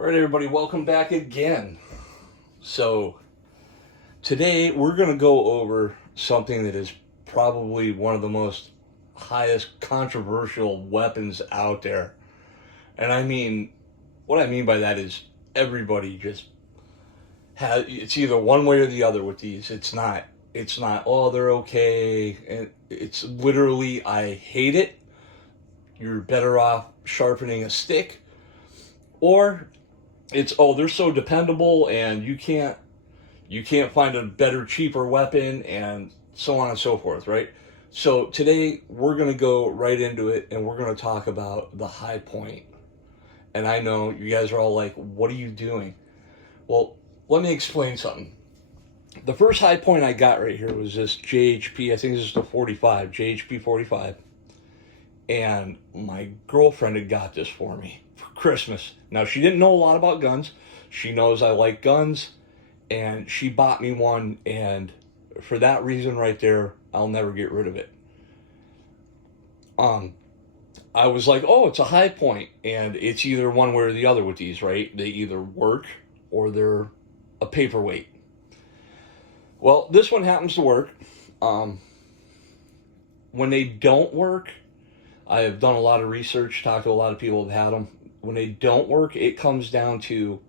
All right, everybody, welcome back again. So, today we're going to go over something that is probably one of the most highest controversial weapons out there. And I mean, what I mean by that is everybody just has, it's either one way or the other with these. It's not, oh, they're okay. And it's literally, I hate it. You're better off sharpening a stick. Or it's, oh, they're so dependable and you can't find a better, cheaper weapon, and so on and so forth, right? So today we're going to go right into it, and we're going to talk about the high point. And I know you guys are all like, what are you doing? Well, let me explain something. The first high point I got right here was this JHP, I think this is the 45, JHP 45. And my girlfriend had got this for me for Christmas. Now, she didn't know a lot about guns. She knows I like guns, and she bought me one, and for that reason right there, I'll never get rid of it. I was like, oh, it's a high point, and it's either one way or the other with these, right? They either work or they're a paperweight. Well, this one happens to work. When they don't work, I have done a lot of research, talked to a lot of people who have had them. When they don't work, it comes down to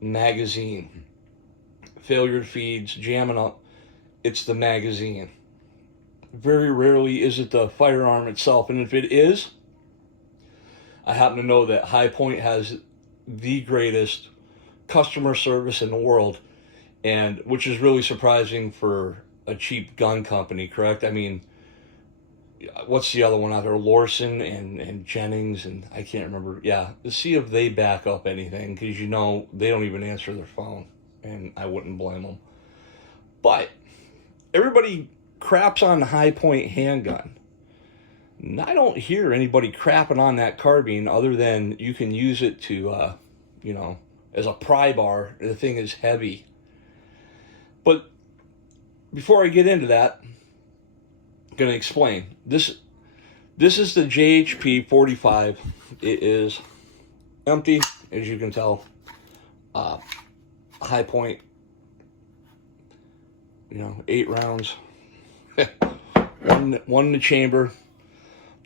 magazine. Failure feeds, jamming up. It's the magazine. Very rarely is it the firearm itself. And if it is, I happen to know that High Point has the greatest customer service in the world, and which is really surprising for a cheap gun company, correct? I mean, what's the other one out there? Lawson and Jennings, and I can't remember. Yeah, to see if they back up anything, because you know they don't even answer their phone, and I wouldn't blame them. But everybody craps on the High Point handgun. And I don't hear anybody crapping on that carbine other than you can use it to, as a pry bar. The thing is heavy. But before I get into that, I'm going to explain. This is the JHP 45. It is empty, as you can tell. High Point, 8 rounds. one in the chamber,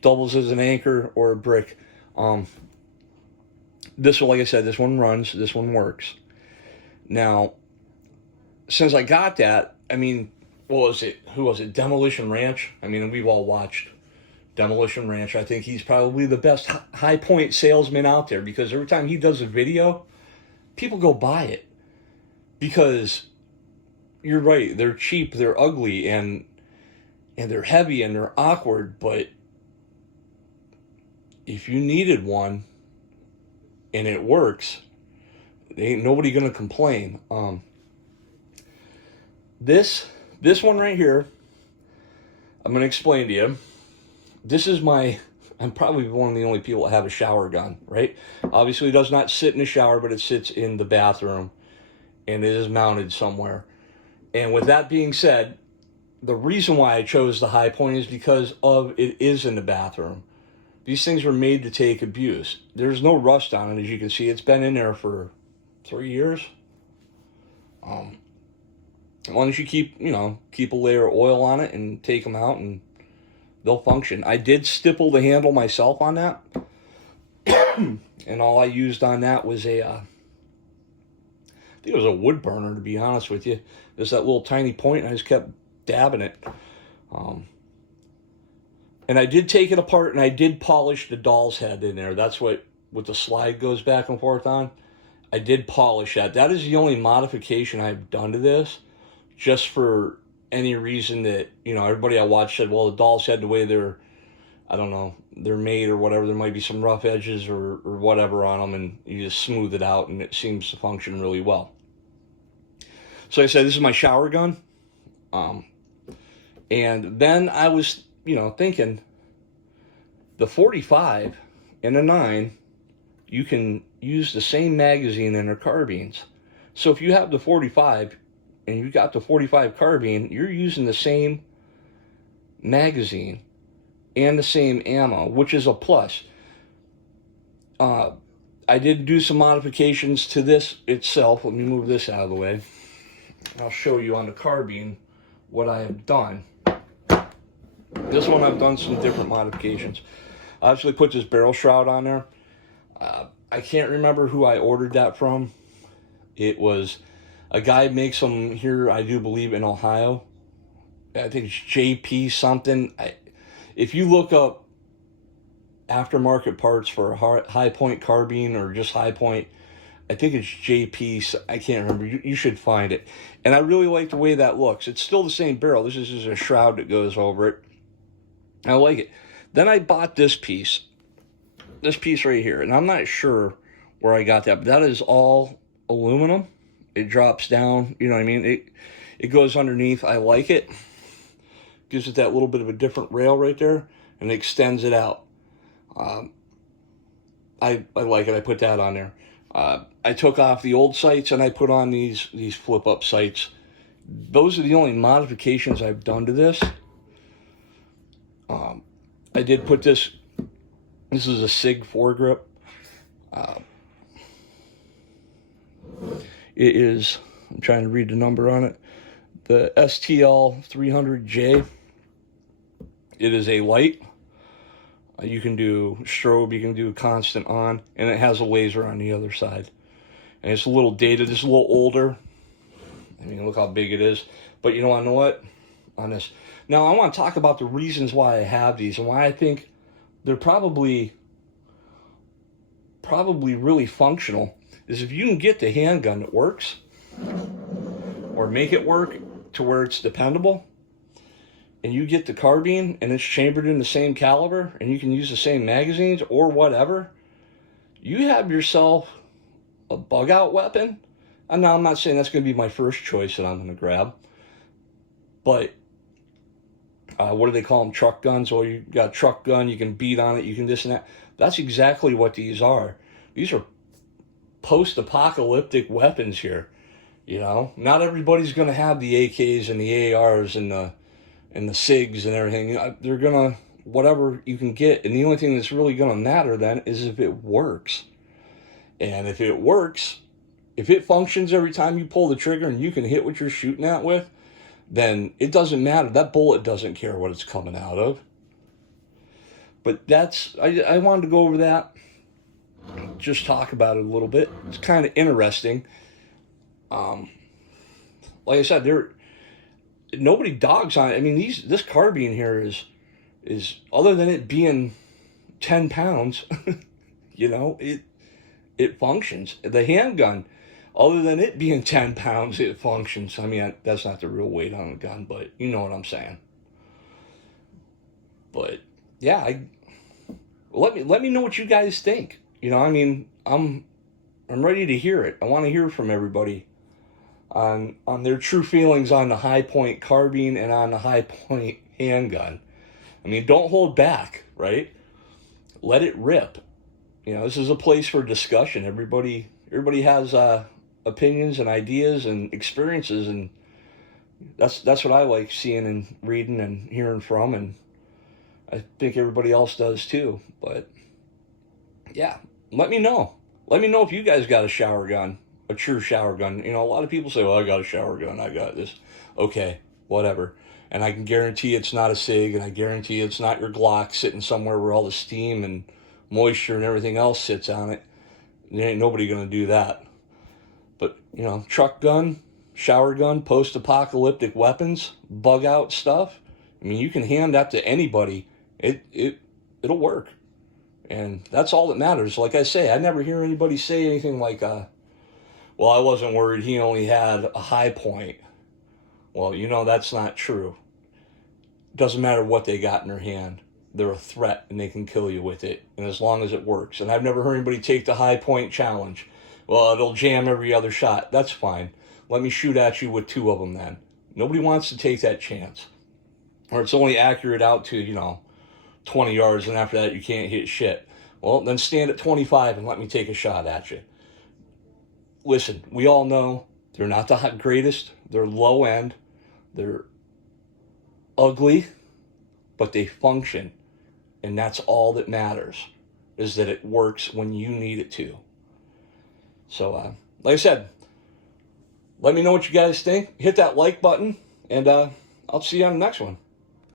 doubles as an anchor or a brick. This one, like I said, this one runs, this one works. Now, since I got that, I mean, what was it? Who was it? Demolition Ranch? I mean, we've all watched Demolition Ranch. I think he's probably the best High Point salesman out there, because every time he does a video, people go buy it. Because you're right, they're cheap, they're ugly, and they're heavy, and they're awkward, but if you needed one and it works, ain't nobody gonna complain. This one right here, I'm gonna explain to you. This is I'm probably one of the only people that have a shower gun, right? Obviously it does not sit in the shower, but it sits in the bathroom, and it is mounted somewhere. And with that being said, the reason why I chose the High Point is because of it is in the bathroom. These things were made to take abuse. There's no rust on it, as you can see. It's been in there for 3 years. As long as you keep a layer of oil on it and take them out, and they'll function. I did stipple the handle myself on that. And all I used on that was I think it was a wood burner, to be honest with you. There's that little tiny point, and I just kept dabbing it. And I did take it apart, and I did polish the doll's head in there. That's what the slide goes back and forth on. I did polish that. That is the only modification I've done to this, just for any reason that, everybody I watched said, well, the doll's head, the way they're made or whatever, there might be some rough edges or whatever on them, and you just smooth it out, and it seems to function really well. So like I said, this is my shower gun. And then I was, thinking the 45 and the 9, you can use the same magazine in their carbines. So if you have the 45 and you got the 45 carbine, you're using the same magazine and the same ammo, which is a plus. I did do some modifications to this itself. Let me move this out of the way. I'll show you on the carbine what I have done. This one I've done some different modifications. I actually put this barrel shroud on there. I can't remember who I ordered that from. It was a guy makes them here, I do believe, in Ohio. I think it's JP something. If you look up aftermarket parts for a high point carbine or just high point, I think it's JP. I can't remember. You should find it. And I really like the way that looks. It's still the same barrel. This is just a shroud that goes over it. I like it. Then I bought this piece right here, and I'm not sure where I got that, but that is all aluminum. It drops down, you know what I mean? It goes underneath. I like it. Gives it that little bit of a different rail right there, and it extends it out. I like it. I put that on there. I took off the old sights and I put on these flip up sights. Those are the only modifications I've done to this. I did put this is a SIG foregrip. It is, I'm trying to read the number on it, the STL 300J. It is a light. You can do strobe, you can do constant on, and it has a laser on the other side. And it's a little dated, it's a little older. I mean, look how big it is. But you know what? On this. Now, I want to talk about the reasons why I have these and why I think they're probably really functional. Is if you can get the handgun that works, or make it work to where it's dependable, and you get the carbine and it's chambered in the same caliber and you can use the same magazines or whatever, you have yourself a bug out weapon. And now I'm not saying that's going to be my first choice that I'm going to grab, but what do they call them? Truck guns. Or you got a truck gun, you can beat on it, you can this and that. That's exactly what these are. These are post-apocalyptic weapons here. You know, not everybody's going to have the AKs and the ARs and the SIGs and everything. They're gonna, whatever you can get, and the only thing that's really gonna matter then is if it works. And if it works, if it functions every time you pull the trigger and you can hit what you're shooting at with, then it doesn't matter. That bullet doesn't care what it's coming out of. But that's, I wanted to go over that, just talk about it a little bit. It's kind of interesting. Like I said, nobody dogs on it. I mean, this carbine here is other than it being 10 pounds, you know, it functions. The handgun, other than it being 10 pounds, it functions. I mean, that's not the real weight on a gun, but you know what I'm saying. But yeah, let me know what you guys think. You know, I mean, I'm ready to hear it. I want to hear from everybody on their true feelings on the high point carbine and on the high point handgun. I mean, don't hold back, right? Let it rip. You know, this is a place for discussion. Everybody has opinions and ideas and experiences, and that's what I like seeing and reading and hearing from, and I think everybody else does too. But yeah, let me know. Let me know if you guys got a shower gun, a true shower gun. You know, a lot of people say, well, I got a shower gun, I got this. Okay, whatever. And I can guarantee it's not a SIG, and I guarantee it's not your Glock sitting somewhere where all the steam and moisture and everything else sits on it. There ain't nobody going to do that. But, you know, truck gun, shower gun, post-apocalyptic weapons, bug out stuff. I mean, you can hand that to anybody. It'll work. And that's all that matters. Like I say, I never hear anybody say anything like, well, I wasn't worried, he only had a high point. Well, you know, that's not true. Doesn't matter what they got in their hand. They're a threat and they can kill you with it. And as long as it works. And I've never heard anybody take the high point challenge. Well, it'll jam every other shot. That's fine. Let me shoot at you with 2 of them then. Nobody wants to take that chance. Or it's only accurate out to, you know, 20 yards, and after that you can't hit shit. Well, then stand at 25 and let me take a shot at you. Listen, we all know they're not the greatest. They're low end. They're ugly, but they function. And that's all that matters, is that it works when you need it to. So, like I said, let me know what you guys think. Hit that like button, and I'll see you on the next one.